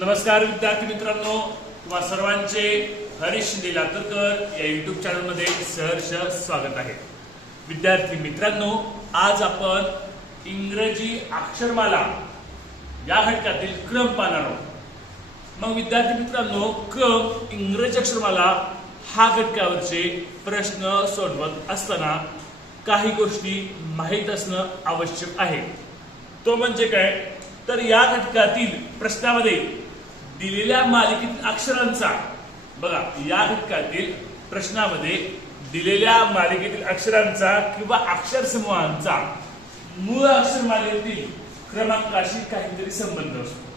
नमस्कार विद्यार्थी मित्रांनो. तुम्हा सर्वांचे हरीश शिंदे या युट्यूब चॅनलमध्ये सहर्ष स्वागत आहे. विद्यार्थी मित्रांनो आज आपण इंग्रजी अक्षरमाला या घटकातील क्रम पाहणार आहोत. मग विद्यार्थी मित्रांनो क्रम इंग्रजी अक्षरमाला हा घटकावरचे प्रश्न सोडवत असताना काही गोष्टी माहीत असणं आवश्यक आहे. तो म्हणजे काय? तर या घटकातील प्रश्नामध्ये दिलेल्या मालिकेतील अक्षरांचा. बघा या घटकातील प्रश्नामध्ये दिलेल्या मालिकेतील अक्षरांचा किंवा अक्षर समूहांचा मूळ अक्षरमालेतील क्रमांकाशी काहीतरी संबंध असतो.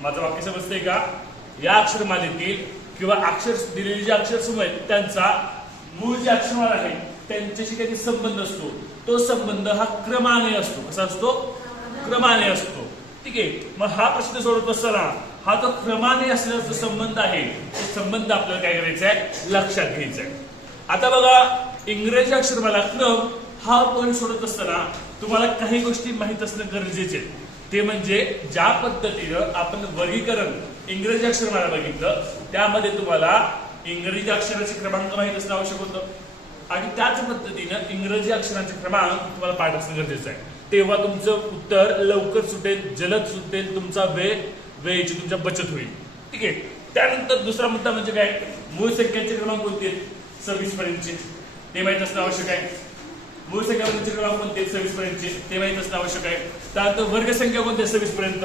माझं वाक्य समजतंय का? या अक्षरमालेतील किंवा अक्षर दिलेले जे अक्षर समूह आहेत त्यांचा मूळ जे अक्षरमाल आहे त्यांच्याशी काही संबंध असतो. तो संबंध हा क्रमाने असतो. कसा असतो? क्रमाने असतो. ठीक आहे. मग हा प्रश्न सोडत असताना हा जो क्रमाने असलेला जो संबंध आहे तो संबंध आपल्याला काय करायचा आहे? लक्षात घ्यायचा आहे. आता बघा इंग्रजी अक्षरमाला क्रम हा पण सोडत असताना तुम्हाला काही गोष्टी माहीत असणं गरजेचे आहे. ते म्हणजे ज्या पद्धतीनं आपण वर्गीकरण इंग्रजी अक्षरमाला बघितलं त्यामध्ये तुम्हाला इंग्रजी अक्षराचे क्रमांक माहीत असणं आवश्यक होतं. आणि त्याच पद्धतीनं इंग्रजी अक्षरांचे क्रमांक तुम्हाला पाठ असणं गरजेचं आहे. तेव्हा तुमचं उत्तर लवकर सुटेल जलद सुटेल तुमचा वेळ वेळेची तुमच्या बचत होईल. ठीक आहे? त्यानंतर दुसरा मुद्दा म्हणजे काय? मूळ संख्यांचे क्रमांक कोणते आहेत? सव्वीस पर्यंतचे ते माहीत असणं आवश्यक आहे. मूळ संख्यापर्यंतचे क्रमांक कोणते आहेत? सव्वीस पर्यंतचे ते माहीत असणं आवश्यक आहे. त्यानंतर वर्गसंख्या कोणते सव्वीस पर्यंत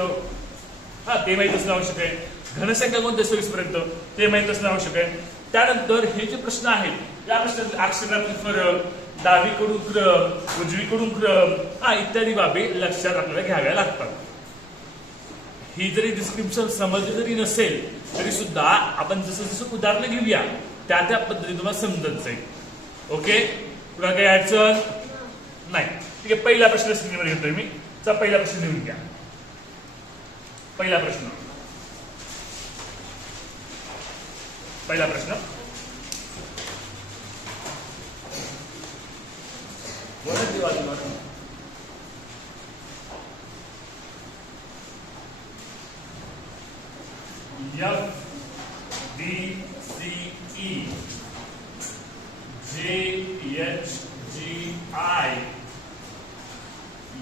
हा ते माहीत असणं आवश्यक आहे. घनसंख्या कोणते सव्वीस पर्यंत ते माहीत असणं आवश्यक आहे. त्यानंतर हे जे प्रश्न आहेत या प्रश्नातील अक्षरातील फरक डावीकडून क्रम उजवीकडून क्रम हा इत्यादी बाबी लक्षात आपल्याला घ्याव्या लागतात. ही जरी डिस्क्रिप्शन समजली जरी नसेल तरी सुद्धा आपण जसं जसं उदाहरणं घेऊया त्या त्या पद्धतीने तुम्हाला समजत जाईल. ओके तुला काही अडचण? नाही. ठीक आहे पहिला प्रश्न स्क्रीनवर घेतोय मी. चा पहिला प्रश्न लिहून घ्या. पहिला प्रश्न. पहिला प्रश्न. बोलत देवा तुम्हाला. F D C E. J H G I.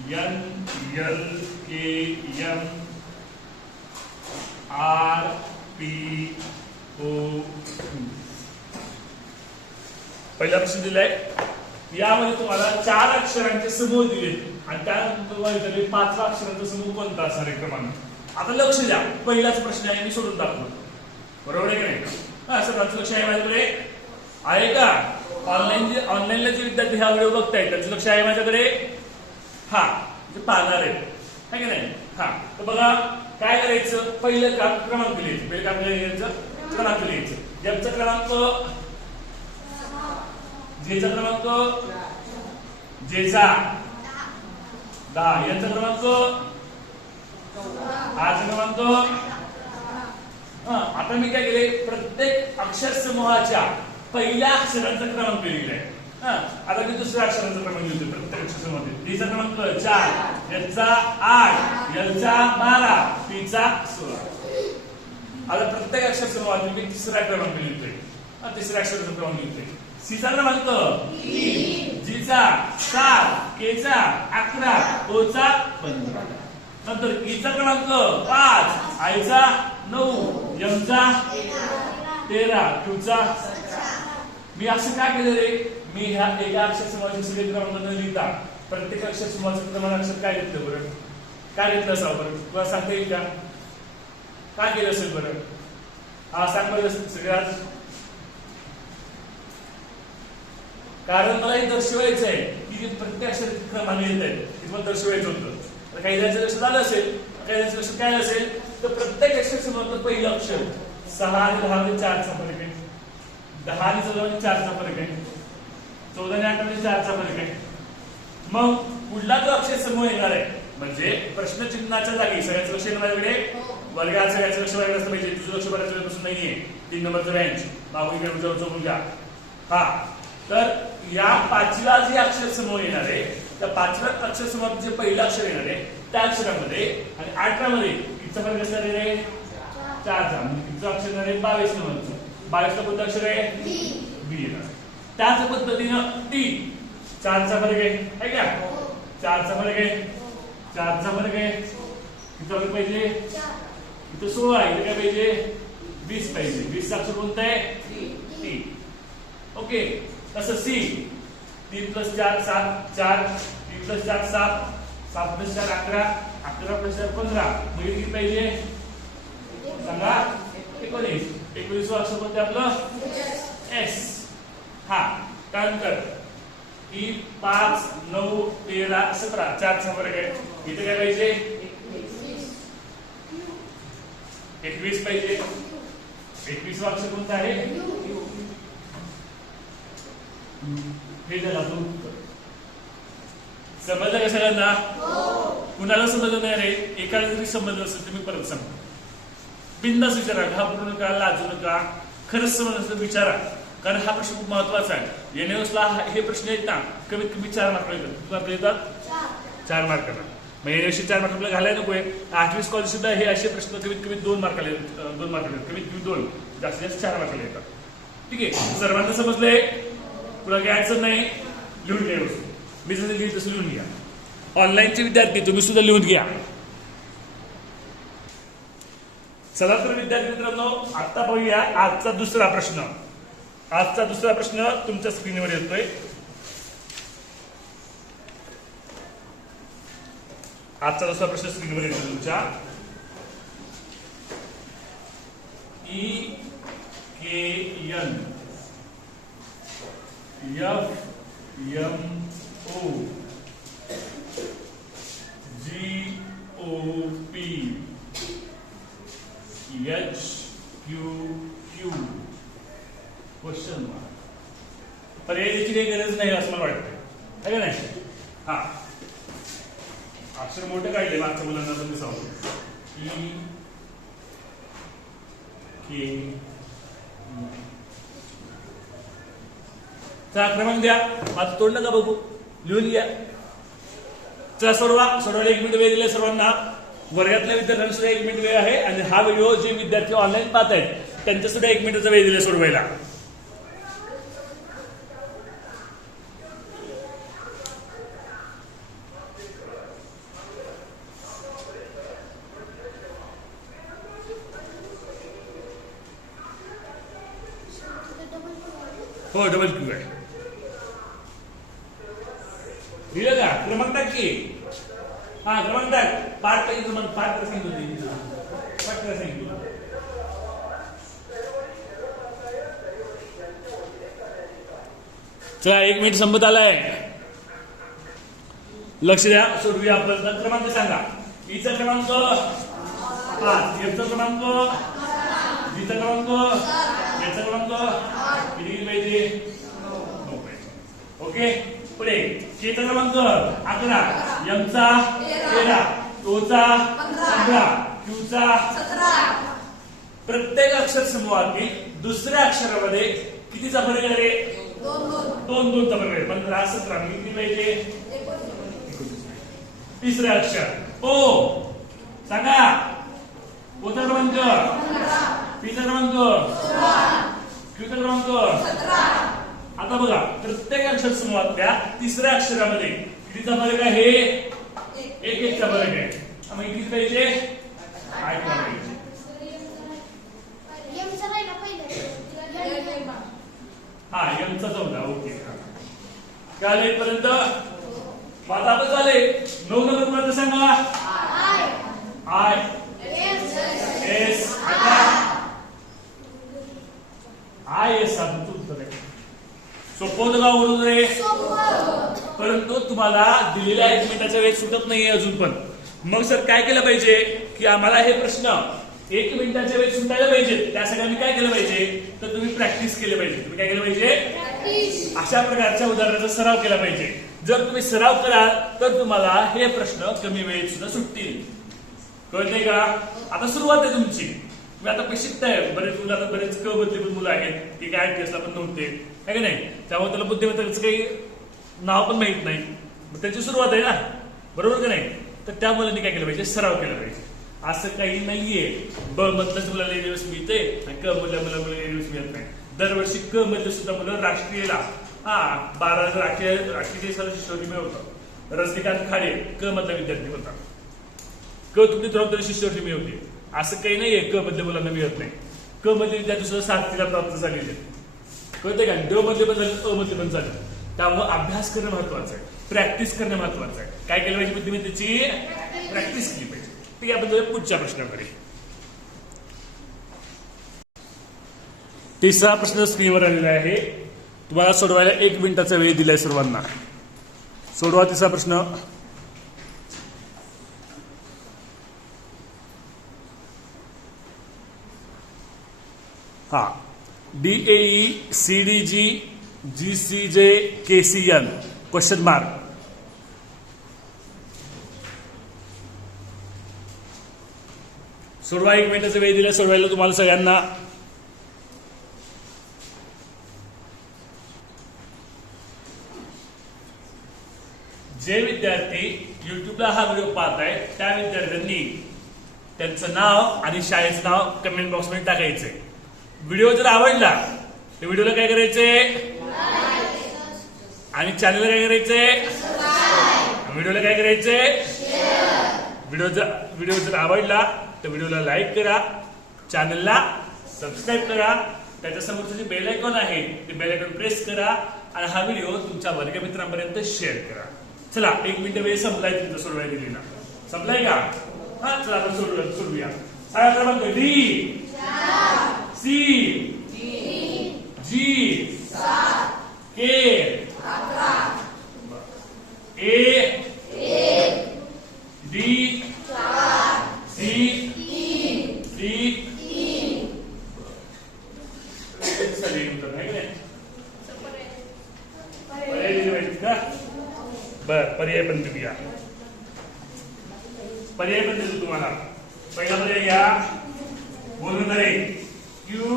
N L K M. R P O पहिला प्रश्न दिलाय. यामध्ये तुम्हाला चार अक्षरांचे समूह दिले आणि त्यानंतर तुम्हाला पाचवा अक्षरांचा समूह कोणता असणार आहे क्रमांक आता लक्ष द्या. पहिलाच प्रश्न आहे मी सोडून दाखवतो बरोबर आहे का नाही? सगळ्यांचं लक्ष आहे माझ्याकडे? आहे का? ऑनलाईन जे ऑनलाईनला जे विद्यार्थी हा व्हिडिओ बघतायत त्यांचं लक्ष आहे माझ्याकडे? हा म्हणजे पाहणार आहे की नाही? हा तर बघा काय करायचं? पहिलं काम क्रमांक लिहायचं? पहिलं काम लिहायचं? क्रमांक लिहायचं. ज्यांचा क्रमांक जेचा क्रमांक? जेचा? दहा यांचा क्रमांक? आजचा क्रमांक? हा, आता मी काय केले प्रत्येक अक्षर समूहाच्या पहिल्या अक्षरांचा क्रमांक लिहिलाय. हा, आता मी दुसऱ्या अक्षरांचा क्रमांक लिहितो प्रत्येक अक्षर समूहामध्ये. डीचा क्रमांक चार याचा आठ याचा बारा पीचा सोळा. आता प्रत्येक अक्षर समूहात मी तिसरा क्रमांक लिहितोय. तिसऱ्या अक्षराचा क्रमांक लिहितोय. सीचा क्रमांक जीचा सात केचा अकरा ओचा पंधरा. नंतर ईचा क्रमांक पाच आईचा नऊ यमचा तेरा टूचा मी असं काय केलं रे? मी ह्या एका अक्षर समाजाच्या सगळे क्रमांक लिहिता प्रत्येक अक्षर समाजाचं क्रमांक अक्षर काय घेतलं बरं? काय घेतलं असावं बरं? तुला सांगता येईल का? काय केलं असेल बरं? हा सांग बरं सगळ्यात. कारण मला हे दर्शवायचं आहे की जे प्रत्यक्ष क्रमाने येत आहेत ते मला दर्शवायचं होतं. तर काही जणांचं लक्ष झालं असेल काही जणांचं लक्ष काय असेल तर प्रत्येक अक्षर समजलं पहिलं अक्षर. सहा आणि दहा म्हणजे मध्ये चारचा फरक आहे दहा आणि चौदा म्हणजे मध्ये चारचा फरक आहे चौदा आणि आठमध्ये चारचा फरक आहे मग पुढला जो अक्षर समूह येणार आहे म्हणजे प्रश्नचिन्हाच्या जागी सगळ्याचं लक्ष येणार माझ्याकडे वर्गात सगळ्याचं लक्ष वर्गात असलं पाहिजे तुझं लक्ष बऱ्याच वेळेपासून नाहीये. तीन नंबरचं रँच मागून इकडे उजवून चौकून घ्या. हा. तर या पाचव्या जे अक्षर समूह येणार आहे त्या पाचव्या अक्षर समूहात जे पहिलं अक्षर येणार आहे त्या अक्षरामध्ये आणि अठरामध्ये कितीचा फरक असणार आहे? चारचा म्हणजे कितीचं अक्षर येणार आहे बावीस नंबरचं. बावीसला कोणतं अक्षर आहे? बी. येणार. त्याच पद्धतीनं तीन चारचा फरक आहे. है का? चारचा फरक आहे. चारचा फरक आहे. किती फरक पाहिजे. इथं सोळा आहे. इथं काय पाहिजे? वीस पाहिजे. वीस अक्षर कोणतं आहे? तीन ओके. तसं सी तीन प्लस चार सात चार तीन प्लस चार सात सात प्लस चार अकरा अकरा प्लस चार पंधरा. म्हणजे किती पाहिजे सांगा एकोणीस. एकोणीस वर्ष कोणते आपलं? एस हा त्यानंतर तीन e, पाच नऊ तेरा सतरा. चार शंभर आहे इथे काय पाहिजे? एकवीस पाहिजे. एकवीस वर्ष कोणतं आहे? हे झालं आपलं उत्तर समजलं का सगळ्यांना कुणाला समजलं नाही रे? एकाला जरी समजलं असेल तुम्ही परत सांगा बिंदास विचारा घाबरू नका लाजू नका खरंच समजलं असं विचारा. कारण हा प्रश्न खूप महत्त्वाचा आहे. एनएसला हे प्रश्न आहेत ना कमीत कमी चार मार्क येतात. किती मार्क येतात? चार मार्काला मग एनएससी चार मार्क आपल्याला घालायला नकोय आठवी स्कॉलरशिपला हे असे प्रश्न कमीत कमी दोन मार्काला येतात, दोन मार्काला येतात. कमीत कमी दोन. जास्तीत जास्त चार मार्काला येतात. ठीक आहे. सर्वांना समजलंय? तुला काही अडचण नाही लिहून घ्या मी जसं लिहित तसं लिहून घ्या. ऑनलाईनचे विद्यार्थी तुम्ही सुद्धा लिहून घ्या. चला तर विद्यार्थी मित्रांनो आता बघूया आजचा दुसरा प्रश्न. आजचा दुसरा प्रश्न तुमच्या स्क्रीनवर येतोय. आजचा दुसरा प्रश्न स्क्रीनवर येतो तुमच्या. E K N F M O. G O P. H Q Q. Question mark पर्याय काही गरज नाही असं मला वाटतं आहे का नाही? हा. अक्षर मोठे काढले मागच्या मुलांना तुम्ही सांगू. E, ई के चला क्रमांक द्या. माझं तोंड नका बघू. लिहून घ्या. चला सोडवा. सोडवायला एक मिनिट वेळ दिले सर्वांना. वर्गातल्या विद्यार्थ्यांना सुद्धा एक मिनिट वेळ आहे. आणि हा व्हिडिओ जे विद्यार्थी ऑनलाईन पाहत आहेत त्यांच्या सुद्धा एक मिनिटाचा वेळ दिला सोडवायला. हो डबल क्यू आहे दिलं का क्रमांक टाक की हा क्रमांक टाक पाच पाहिजे क्रमांक पाच कर सांगितलं पाच कर सांगितलं चला एक मिनिट संपत आलाय लक्ष द्या सोडूया आपण क्रमांक सांगा ईचा क्रमांक पाच एफचा क्रमांक बीचा क्रमांक याचा क्रमांक किती पाहिजे ओके पुढे केचा क्रमांक अकरा. यमचा तेरा. टोचा पंधरा. क्यूचा प्रत्येक अक्षर समूहातील दुसऱ्या अक्षरामध्ये कितीचा फरक आहे रे? दोन दोनचा फरक आहे पंधरा सतरा. किती पाहिजे? तिसरे अक्षर. ओ. सांगा. कोणता क्रमांक पीचा क्रमांक क्यूचा क्रमांक आता बघा प्रत्येक अक्षर समूहातल्या तिसऱ्या अक्षरामध्ये कितीचा फरक आहे? एक एकचा फरक आहे. मग किती पाहिजे? आठ पाहिजे. हा यमचा चौदा ओके. काल इथपर्यंत आता आपण झाले. नऊ नंबर पर्यंत सांगा. आय एस आय एस साधूचं उत्तर आहे. सोपं होतं का ओळख रे? परंतु तुम्हाला दिलेल्या एक मिनिटाच्या वेळ सुटत नाहीये अजून पण. मग सर काय केलं पाहिजे की आम्हाला हे प्रश्न एक मिनिटाच्या वेळ सुटायला पाहिजे त्यासाठी आम्ही काय केलं पाहिजे? तर तुम्ही प्रॅक्टिस केले पाहिजे. तुम्ही काय केलं पाहिजे? अशा प्रकारच्या उदाहरणाचा सराव केला पाहिजे. जर तुम्ही सराव कराल तर तुम्हाला हे प्रश्न कमी वेळेत सुद्धा सुटतील. कळते का? आता सुरुवात आहे तुमची. तुम्ही आता शिकताय बरेच मुलं आता बरेच क बदली पण मुलं आहेत. की काय टेस्टला पण नव्हते. आहे की नाही? त्यामुळे त्याला बुद्धिमत्तेचं काही नाव पण माहीत नाही. त्याची सुरुवात आहे ना? बरोबर का नाही? तर त्या मुलांनी काय केलं पाहिजे? सराव केला पाहिजे. असं काही नाहीये. ब मधलंच मुलाला दिवस मिळते आणि क मधल्या मुलाला दिवस मिळत नाही. दरवर्षी क मधले सुद्धा मुलं राष्ट्रीयला. हा बारा राष्ट्रीय राष्ट्रीय देशाला शिष्यवृत्ती मिळवतात. रजनीकांत खाडे क मधला विद्यार्थी होता. क तुम्ही जबाबदारी शिष्यवृत्ती मिळवते. असं काही नाहीये. क मधल्या मुलांना मिळत नाही. क मधले विद्यार्थी सुद्धा सातवीला प्राप्त झालेले आहेत. कळतंय का? ड मध्ये पण झालं अ मध्ये पण झालं. त्यामुळे अभ्यास करणं महत्वाचं आहे. प्रॅक्टिस करणं महत्वाचं आहे. काय केलं पाहिजे बुद्धिमत्तेची? प्रॅक्टिस केली पाहिजे. ठीक आहे आपण जाऊया पुढच्या प्रश्नाकडे. तिसरा प्रश्न स्क्रीनवर आलेला आहे. तुम्हाला सोडवायला एक मिनिटाचा वेळ दिलाय सर्वांना. सोडवा तिसरा प्रश्न. हा. D E C D G G C J K C N question mark सोडवा एक मिनिटाचा वेळ दिला सोडवायला तुम्हाला सगळ्यांना. जे विद्यार्थी युट्यूबला हा व्हिडिओ पाहत आहे त्या विद्यार्थ्यांनी त्यांचं नाव आणि शाळेचं नाव कमेंट बॉक्समध्ये टाकायचंय. व्हिडिओ जर आवडला तर व्हिडिओला काय करायचे आणि चॅनलला काय करायचे व्हिडिओला काय करायचे व्हिडिओ जर व्हिडिओ जर आवडला तर व्हिडिओला लाईक करा चॅनलला सबस्क्राईब करा. त्याच्यासमोर जे बेल आयकॉन आहे ते बेल आयकॉन प्रेस करा आणि हा व्हिडिओ तुमच्या वर्गमित्रांपर्यंत शेअर करा. चला एक मिनिट वेळ संपलाय तुमचा सोडवाय दिलेला संपलाय का? हा चला आपण सोडूया सोडूया सगळा क्रमांक D C G. K. A. D. C. C सगळे उत्तर नाही? पर्याय दिले का? बर पर्याय पण देऊया पर्याय पण देतो तुम्हाला. पहिला पर्याय घ्या. बोलून क्यू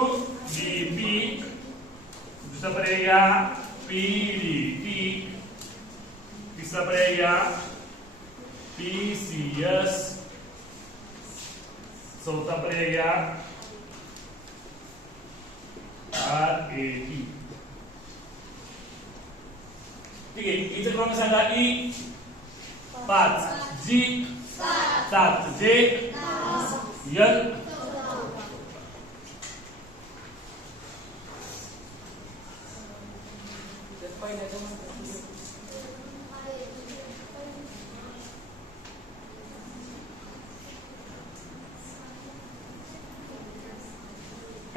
डी पी दुसरा पर्याय पी डी टी तिसरा पर्याय पी सी एस चौथा पर्याय आर ए टी ठीक आहे इथे क्रमांक सांगा ई पाच जी सात जे एन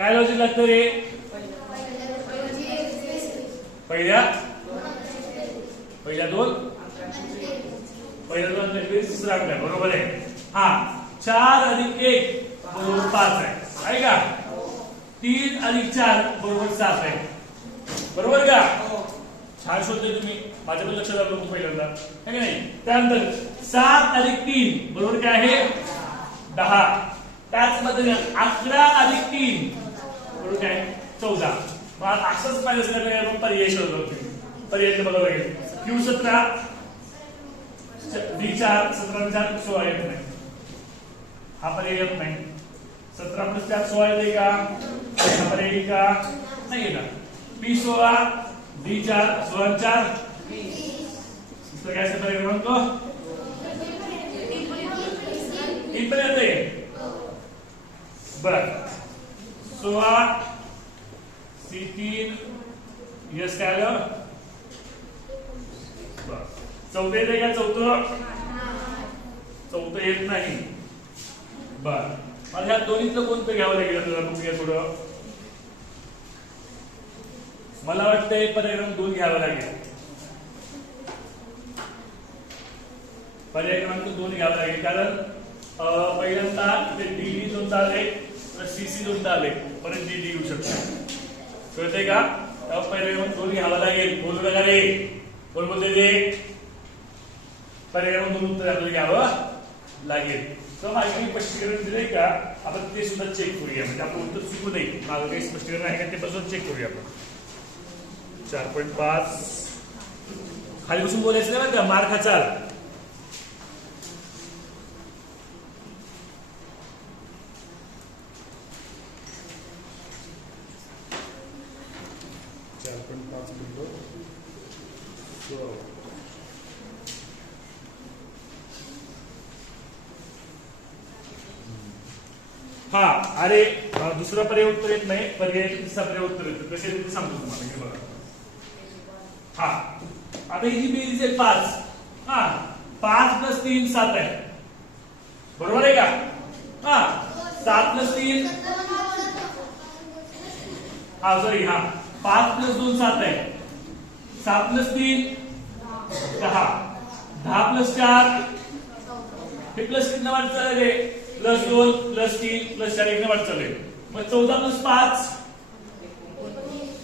काय लॉजिक लागतं रे पहिल्या? पहिल्या दोन? पहिल्या दोन तिसरा आकडा बरोबर आहे. हा चार अधिक एक बरोबर पाच आहे. का? तीन अधिक चार बरोबर सात आहे. बरोबर का? छान शोधले तुम्ही. माझ्या पण लक्षात आलं पहिल्यांदा. नाही? त्यानंतर सात अधिक तीन बरोबर काय आहे? दहा. त्याच पद्धतीने अकरा अधिक तीन. बरोबर काय चौदा. मग असंच पाहिजे असेल तर मग पर्याय शोधतो. पर्याय बघावं लागेल क्यू सतरा डी चार सतरा चार सोळा येत नाही. हा पर्याय येत नाही. सतरा प्लस चार सोळा येते का? हा पर्याय येईल का? नाही येणार. पी सोळा डी चार सोळा चार. दुसरं काय पर्याय म्हणतो? तीन पण येते सोळा सी तीन यस काय आलं बर चौथं का चौथं? चौथं येत नाही. बर. मला ह्या दोन्हीतलं कोणतं घ्यावं लागेल तुला बघूया थोडं मला वाटतंय पर्याय क्रमांक दोन घ्यावं लागेल. पर्याय क्रमांक दोन घ्यावं लागेल. कारण पहिल्यांदा ते डी दोन दोनदा तर सी सी दोनदा आले परत डी डी येऊ शकतो. कळतंय का? तेव्हा पर्याय क्रमांक दोन घ्यावा लागेल. बोलू नका रे. कोण बोलते ते? पर्याय म्हणून दोन उत्तर आपल्याला घ्यावं लागेल. तर मागे काही स्पष्टीकरण दिलंय का? आपण ते सुद्धा चेक करूया. म्हणजे आपण उत्तर चुकू नये. माझं काही स्पष्टीकरण आहे का ते बसून चेक करूया आपण. चार पॉईंट पाच. खाली बसून बोलायचं नाही बरं का? मार खाचाल चार पॉईंट पाच किलो सोळा हा अरे अ, दुसरा पर्याय उत्तर येत नाही पर्याय तिसरा पर्याय उत्तर येतो. कसे येते सांगतो तुम्हाला हे बघा. हा. आता ही जी बेरीज आहे पाच. हा. पाच प्लस तीन सात आहे. बरोबर आहे का? हा. सात प्लस तीन. हा सॉरी हा. पाच प्लस दोन सात आहे. सात प्लस तीन. दहा. दहा प्लस चार. हे प्लस किती वाट चालले प्लस दोन प्लस तीन प्लस चार एक वाट चालले मग चौदा प्लस पाच.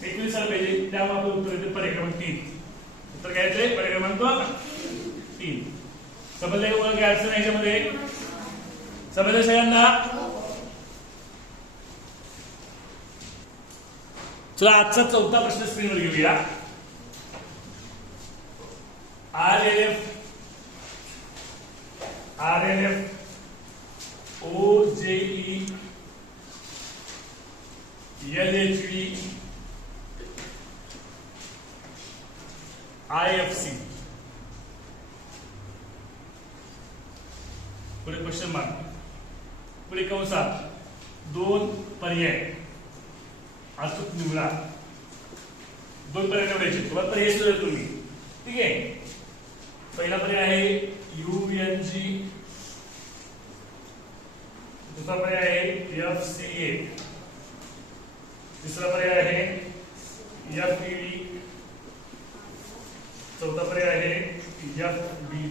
एकवीस आलं पाहिजे त्यामुळे आपलं उत्तर येते पर्याय तीन. उत्तर काय येते पर्याय तीन. समजले कोणाला काय अडचण याच्यामध्ये? समजलं सगळ्यांना? चला आजचा चौथा प्रश्न स्क्रीनवर घेऊया. R L F R L F O J E L H V I F C पुढे क्वेश्चन मार्क पुढे कंसात दोन पर्याय अचूक निवडा दोन पर्याय निवडायचे तुम्हाला पर्याय सुद्धा तुम्ही ठीक आहे पहिला पर्याय आहे यू एन जी दुसरा पर्याय आहे एफ सी ए तिसरा पर्याय आहे एफ ई चौथा पर्याय आहे एफ बी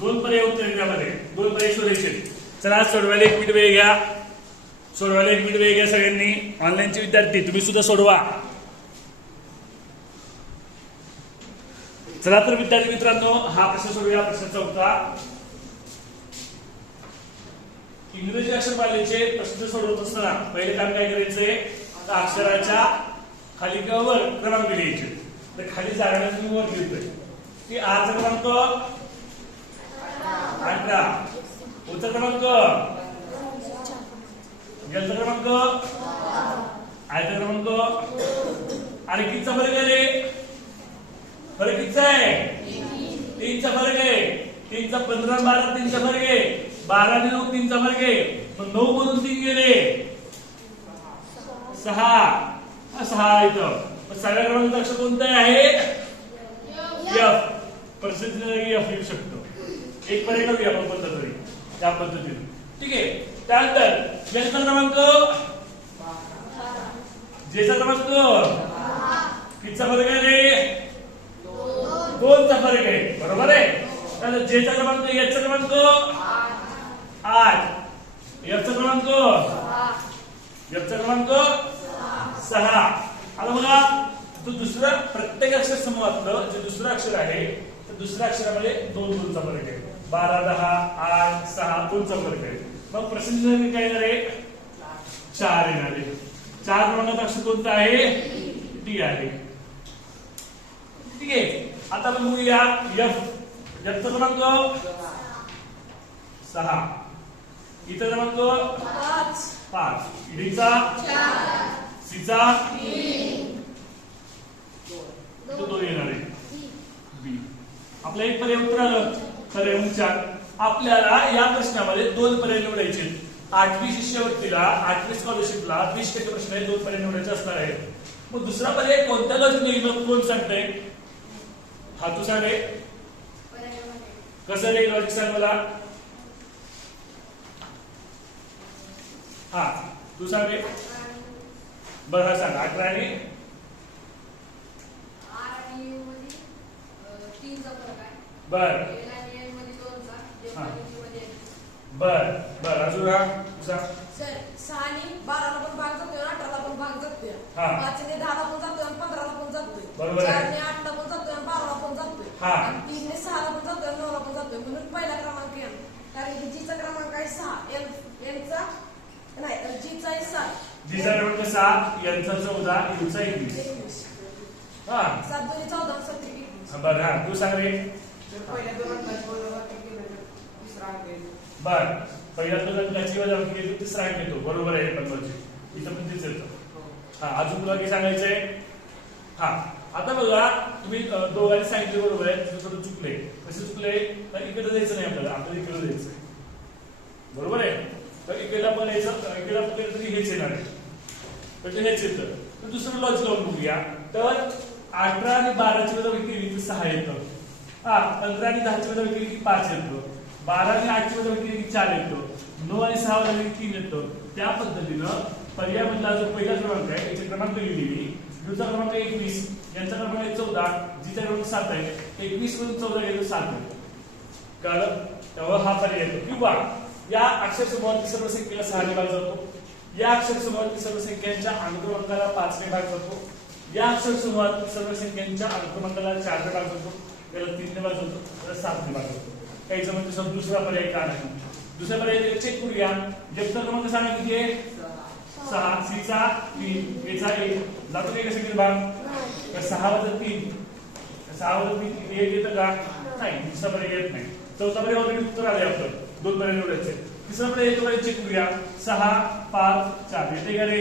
दोन पर्याय उत्तर त्यामध्ये. दोन पर्याय शोधायचे. चला सोडवायला एक मिनिट वेळ घ्या. सोडवायला एक मिनिट वेळ घ्या सगळ्यांनी. ऑनलाईनचे विद्यार्थी तुम्ही सुद्धा सोडवा. चला तर विद्यार्थी मित्रांनो हा प्रश्न सोडूया. प्रश्न चौथा. इंग्रजी अक्षर मालेचे प्रश्न सोडवत असताना पहिले काम काय करायचंय? त्या अक्षराच्या खाली किंवा वर क्रमांक लिहायचे. तर खाली जागा तुम्ही वर लिहितोय. ती आचा क्रमांक? अठरा. उचा क्रमांक? गेलचा क्रमांक? आयचा क्रमांक? आणि कितीचा फरक आहे रे? फरक कितचा आहे? तीनचा फरक आहे. तीनचा पंधरा बारा तीनचा फरक आहे. बारा आणि नऊ तीनचा फरक आहे. मग नऊ मधून तीन गेले. सहा. सहा इथं. सगळ्या क्रमांकाचा अक्षर कोणता आहे? एफ पर्सेंटेज एफ लिहू शकतो. एक पर्याय करूया आपण कोणता तरी त्या पद्धतीने. ठीक आहे. त्यानंतर यांचा क्रमांक? जेचा क्रमांक? कितीचा फरक आहे रे? दोनचा फरक आहे. बरोबर आहे? त्यानंतर जेचा क्रमांक याचा क्रमांक? आठ. याचा क्रमांक? याचा क्रमांक? सहा आता बघा जो दुसरा प्रत्येक अक्षर समूहातलं जे दुसरं अक्षर आहे तर दुसऱ्या अक्षरामध्ये दोन दोनचा फरक आहे. बारा दहा आठ सहा दोनचा फरक आहे. मग प्रश्न काय येणार आहे? चार येणार आहे. चार क्रमांकाचा अक्षर कोणता आहे? टी आहे. ठीक आहे. आता आपण बघूया एफ एफचा क्रमांक? सहा. इथं क्रमांक? पाच. डीचा सीचा तो दोन येणार आहे बी आपलं एक पर्याय उत्तर आलं खरे चार आपल्याला या प्रश्नामध्ये दोन पर्याय निवडायचे आठवी शिष्यवृत्तीला आठवी स्कॉलरशिपला वीस टक्के प्रश्न आहे दोन पर्याय निवडायचे असणार आहे मग दुसरा पर्याय कोणत्या लॉजिक निघणं कोण सांगताय? हा तू सांग कसं रे लॉजिक सांग मला? हा तू सांग बरं हा सांग अठरा आणि बर. बर बर अजून हा तू सांग सहानी बाराला पण भाग जातोय अठराला पण भाग जातोय. हा. पाचने दहाला पण जातोय आणि पंधराला पण जातोय. बरोबर आहे. चारने आठला पण जातोय आणि बाराला पण जातोय. हा. आणि तीनने सहाला पण जातोय आणि नऊला पण जातोय. म्हणून पहिला क्रमांक कारण की जीचा क्रमांक आहे सहा. एम एमचा नाही तर जीचा आहे सात. क्रमांक सात यांचा चौदा युचा एकवीस. हा. बर हा. तू सांग रे. बर. पहिल्या दोन अंकाची वजावट केली तिसरा अंक येतो. बरोबर आहे पण इथं पण तेच येतं. हो. हा अजून तुला काय सांगायचंय हा. आता बघा तुम्ही दोघांनी सांगितले बरोबर आहे. थोडं चुकले कसे चुकले तर इकडे जायचं नाही आपल्याला. आपल्याला इकडे जायचं बरोबर आहे? तर इकडे पण यायचं इकडे आपण केलं तरी हेच येणार आहे. म्हणजे हेच येतं. दुसरं लॉज लावून बघूया. तर अठरा आणि बाराची वजा केली तर सहा येतं. हा पंधरा आणि दहाची वजा केली की पाच येतं. बारा आणि आठची वजा केली की चार येतं. नऊ आणि सहा वजा केली तीन येतं. त्या पद्धतीनं पर्याय मधला जो पहिला क्रमांक आहे याचे क्रमांक लिहिलेली दुसरा क्रमांक एकवीस यांचा क्रमांक आहे चौदा जिचा क्रमांक सात आहे. एकवीस मधून चौदा गेलं सात आहे. कारण तेव्हा हा पर्याय येतो. किंवा या अक्षर समूहातील सर्व संख्येला सहा भाग जातो. या अक्षर समूहातील सर्व संख्यांच्या अनुक्रमांकाला पाचने भाग जातो या अक्षर समूहातील सर्व संख्यांच्या अनुक्रमांकाला चारने भाग जातो त्याला तीनने भाग जातो त्याला सातने भाग जातो काही जमत सर दुसरा पर्याय का नाही? दुसरा पर्याय चेक करूया. जगता क्रमांक सांगा किती आहे? सहा. सीचा तीन. याचा एक. जातो काही कसं भाग? सहा वजा तीन. सहा वजा तीन एक येतं का? नाही दुसरा पर्याय येत नाही. चौथा पर्याय ऑलरेडी उत्तर आले आपलं. दोन पर्याय निवडायचे. तिसरा पर्याय येतो चेक करूया सहा पाच चार। येते का रे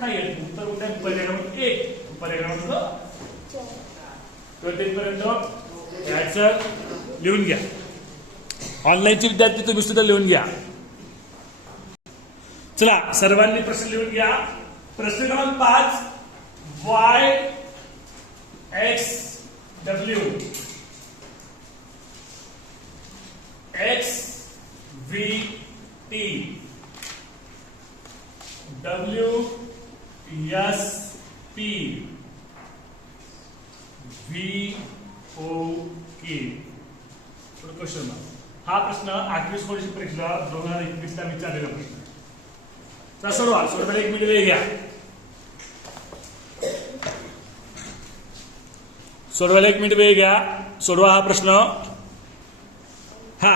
नाही येत उत्तर कुठे आहे? एक पर्याय क्रमांक पर्यंत याचं लिहून घ्या ऑनलाईनचे विद्यार्थी तुम्ही सुद्धा लिहून घ्या चला सर्वांनी प्रश्न लिहून घ्या प्रश्न क्रमांक पाच Y X W X V T. W S P V O K question हा प्रश्न आठवी स्कॉलरशिप परीक्षेला दोन हज़ार एकवीस ला विचारलेला प्रश्न सोडवा. सोडवायला एक मिनिट वेळ घ्या. सोडवायला एक मिनिट वेळ घ्या. सोडवा हा प्रश्न. हा.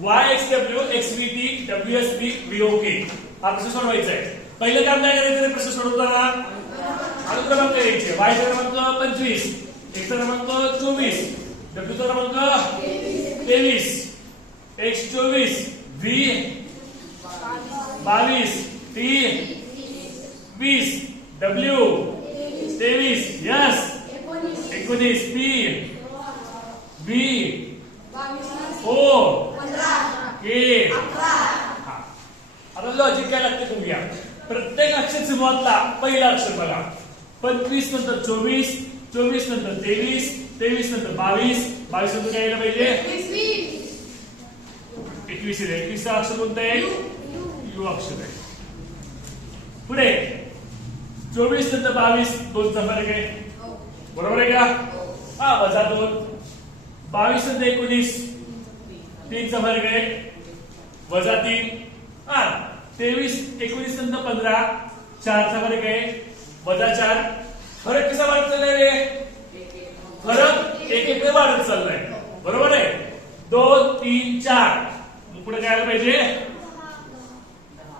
Y X W X V T W S P V O K हा प्रश्न सोडवायचा आहे. पहिलं काम काय करायचं प्रश्न सोडवताना अनुक्रमांक यायचे वाय क्रमांक पंचवीस. एक्स क्रमांक चोवीस. डब्ल्यू क्रमांक तेवीस. एक्स चोवीस. व्ही बावीस. टी वीस. डब्ल्यू तेवीस. यस एकोणीस. P B O K? हा. आता लॉजिक काय लागते तुम्ही प्रत्येक अक्षर सुरुवातला पहिला अक्षर बघा. पंचवीस नंतर चोवीस चोवीस नंतर तेवीस तेवीस नंतर बावीस बावीस नंतर काय यायला पाहिजे? एकवीस एकवीसचा अक्षर कोणतं आहे? यू अक्षर आहे. पुढे. चोवीस नंतर बावीस दोनचा फरक आहे. बरोबर आहे का? हा वजा दोन. बावीस नंतर एकोणीस. तीनचा वर्ग एक वजा तीन हा तेवीस एकोणीस नंतर पंधरा चारचा वर्ग आहे वजा चार. फरक कसा वाढत चाललाय रे? फरक एक एक वाढत चाललाय. बरोबर आहे? दोन तीन चार. पुढे काय आलं पाहिजे?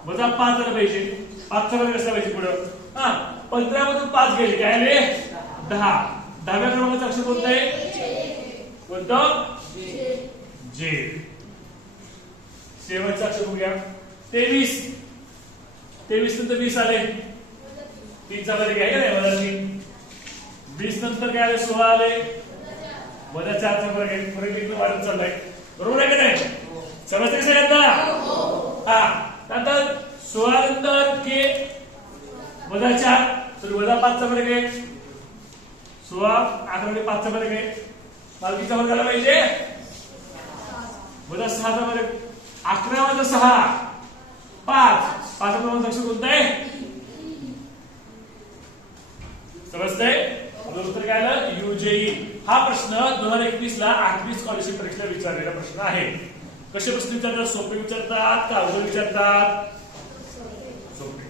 वजा पाच आलं पाहिजे. पाचचा वर्ग असला पाहिजे पुढं? हा पंधरा मधून पाच गेले. काय आले? दहा. दहाव्या क्रमांकाचं अक्षर कोणतं आहे? कोणतं? जे शेवटचा अक्षर बघूया. तेवीस. तेवीस नंतर वीस आले. तीनचा मध्ये आहे नाही वजा तीन वीस नंतर काय आले? सोळा आले. वजा चारचा फरक आहे. फरक एकदम वाढत चाललाय. बरोबर आहे का नाही? समजते का सगळ्यांना? हा. नंतर सोळा नंतर के वजा चार. सॉरी वजा पाचचा फरक आहे. सोळा अकरा पाचचा फरक आहे. मालकीचा फरक झाला पाहिजे. वजा सहाचा फरक अकरा वजा सहा. पाच. पाच क्रमांक अक्षर कोणतं आहे? समजतंय? उत्तर काय आलं? युजेई हा प्रश्न दोन हजार एकवीस ला आठवी स्कॉलरशिप परीक्षेला विचारलेला प्रश्न आहे. कसे प्रश्न विचारतात? सोपे विचारतात का अवघड विचारतात? सोपे.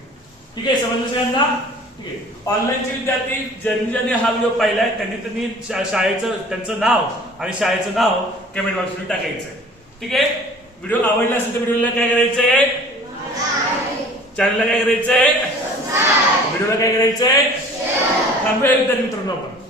ठीक आहे समजलं सगळ्यांना? ठीक आहे. ऑनलाईनचे विद्यार्थी ज्यांनी ज्यांनी हा व्हिडिओ पाहिलाय त्यांनी त्यांनी शा- शाळेचं त्यांचं नाव आणि शाळेचं नाव कमेंट बॉक्समध्ये टाकायचं आहे ठीक आहे? व्हिडिओ आवडला असेल तर व्हिडिओला काय करायचंय? चॅनलला काय करायचंय? व्हिडिओला काय करायचंय? थांबूया विद्यार्थी मित्रांनो आपण.